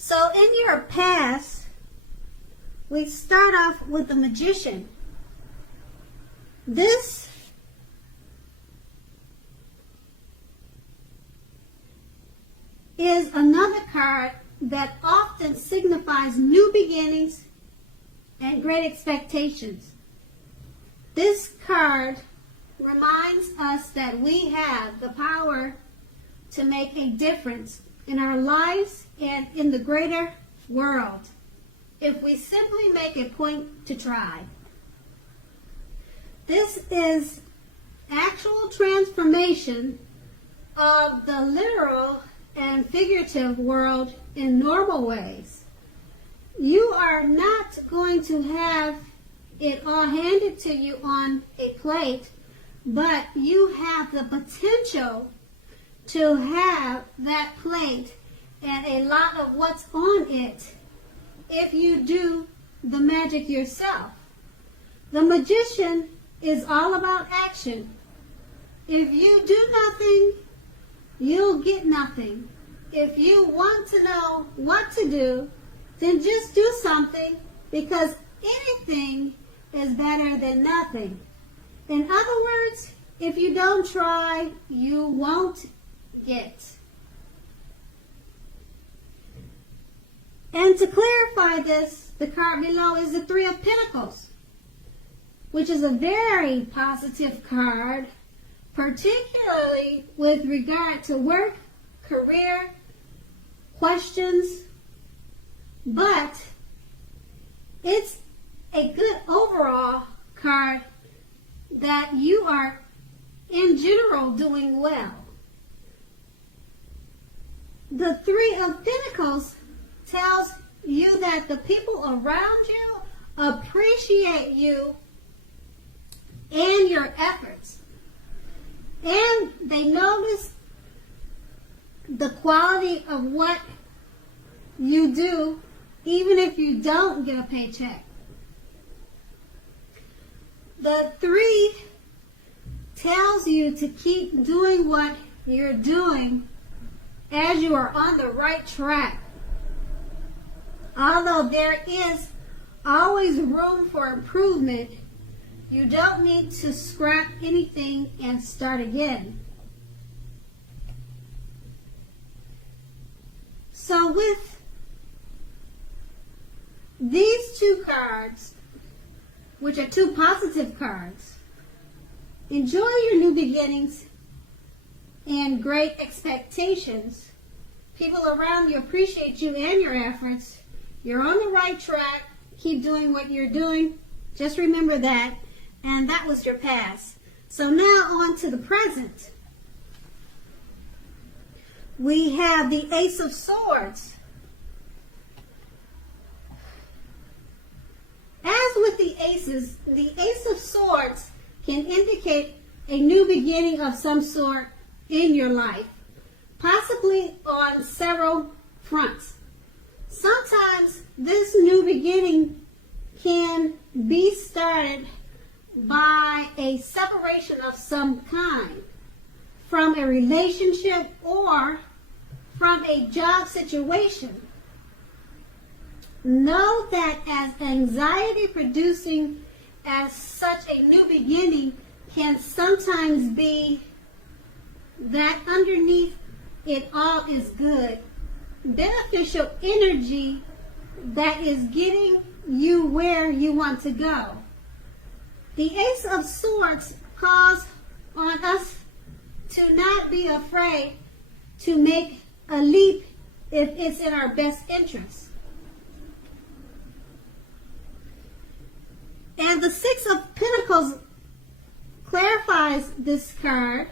So in your past, we start off with the Magician. This is another card that often signifies new beginnings and great expectations. This card reminds us that we have the power to make a difference in our lives and in the greater world if we simply make a point to try. This is actual transformation of the literal and figurative world in normal ways. You are not going to have it all handed to you on a plate, but you have the potential to have that plate and a lot of what's on it if you do the magic yourself. The Magician is all about action. If you do nothing, you'll get nothing. If you want to know what to do, then just do something, because anything is better than nothing. In other words, if you don't try, you won't get. And to clarify this, the card below is the Three of Pentacles, which is a very positive card, particularly with regard to work, career, questions, but it's a good overall card that you are in general doing well. The Three of Pentacles tells you that the people around you appreciate you and your efforts, and they notice the quality of what you do, even if you don't get a paycheck. The Three tells you to keep doing what you're doing as you are on the right track. Although there is always room for improvement, you don't need to scrap anything and start again. So with these two cards, which are two positive cards, enjoy your new beginnings and great expectations. People around you appreciate you and your efforts. You're on the right track. Keep doing what you're doing. Just remember that. And that was your past. So now on to the present. We have the Ace of Swords. As with the aces, the Ace of Swords can indicate a new beginning of some sort in your life, possibly on several fronts. Sometimes this new beginning can be started by a separation of some kind, from a relationship or from a job situation. Know that as anxiety producing as such a new beginning can sometimes be that underneath it all is good, beneficial energy that is getting you where you want to go. The Ace of Swords calls on us to not be afraid to make a leap if it's in our best interest. And the Six of Pentacles clarifies this card.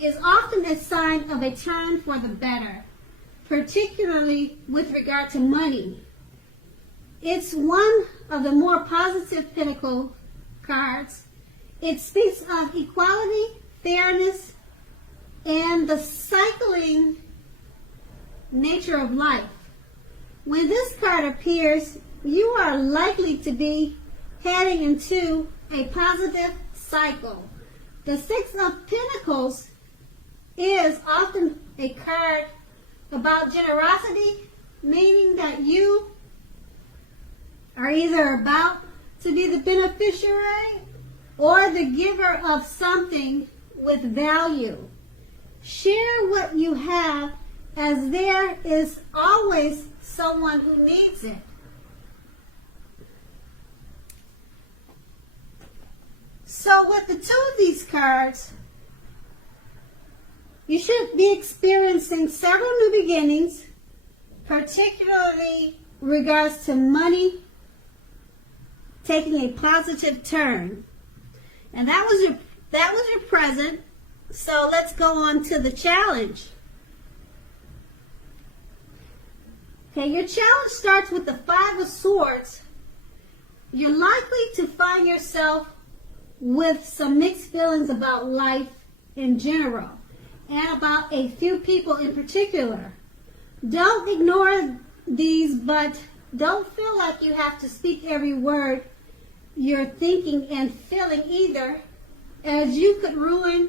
Is often a sign of a turn for the better, particularly with regard to money. It's one of the more positive pentacle cards. It speaks of equality, fairness, and the cycling nature of life. When this card appears, you are likely to be heading into a positive cycle. The Six of Pentacles is often a card about generosity, meaning that you are either about to be the beneficiary or the giver of something with value. Share what you have, as there is always someone who needs it. So with the two of these cards, you should be experiencing several new beginnings, particularly in regards to money taking a positive turn. And that was your present. So let's go on to the challenge. Okay, your challenge starts with the Five of Swords. You're likely to find yourself with some mixed feelings about life in general and about a few people in particular. Don't ignore these, but don't feel like you have to speak every word you're thinking and feeling either, as you could ruin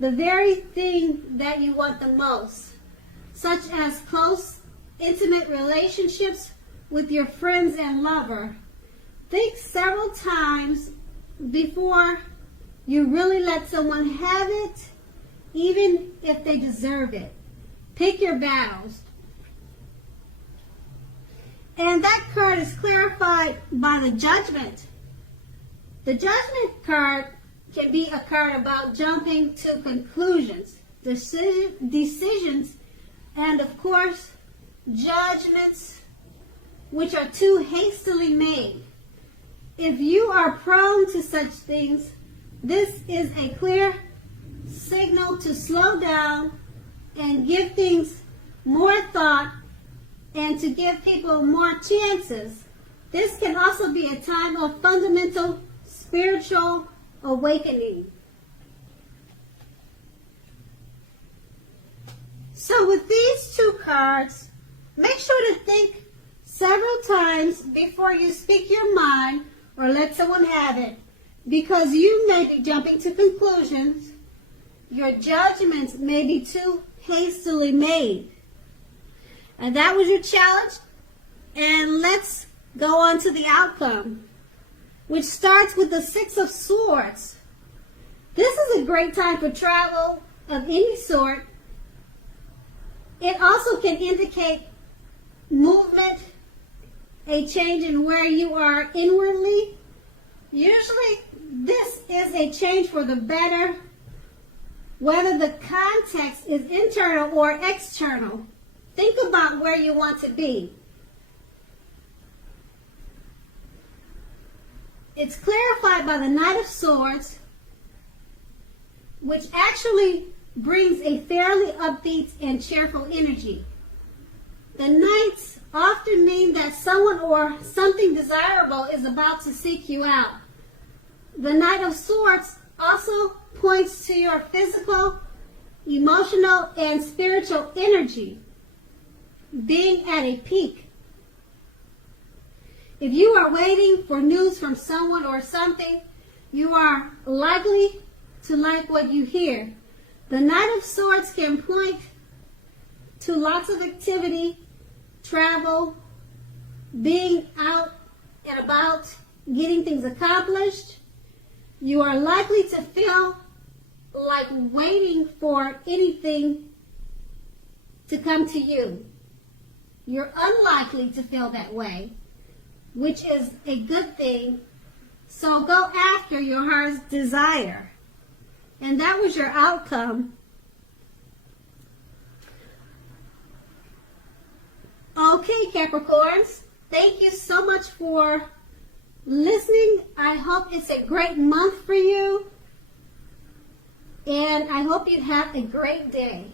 the very thing that you want the most, such as close, intimate relationships with your friends and lover. Think several times before you really let someone have it, even if they deserve it. Pick your battles. And that card is clarified by the Judgment. The Judgment card can be a card about jumping to conclusions, decisions, and of course, judgments which are too hastily made. If you are prone to such things, this is a clear signal to slow down and give things more thought and to give people more chances. This can also be a time of fundamental spiritual awakening. So with these two cards, make sure to think several times before you speak your mind or let someone have it, because you may be jumping to conclusions. Your judgments may be too hastily made. And that was your challenge. And let's go on to the outcome, which starts with the Six of Swords. This is a great time for travel of any sort. It also can indicate movement, a change in where you are inwardly. Usually, this is a change for the better, whether the context is internal or external. Think about where you want to be. It's clarified by the Knight of Swords, which actually brings a fairly upbeat and cheerful energy. The Knights often mean that someone or something desirable is about to seek you out. The Knight of Swords also points to your physical, emotional, and spiritual energy being at a peak. If you are waiting for news from someone or something, you are likely to like what you hear. The Knight of Swords can point to lots of activity, travel, being out and about, getting things accomplished. You are likely to feel like waiting for anything to come to you. You're unlikely to feel that way, which is a good thing. So go after your heart's desire. And that was your outcome. Okay, Capricorns, thank you so much for listening. I hope it's a great month for you. And I hope you have a great day.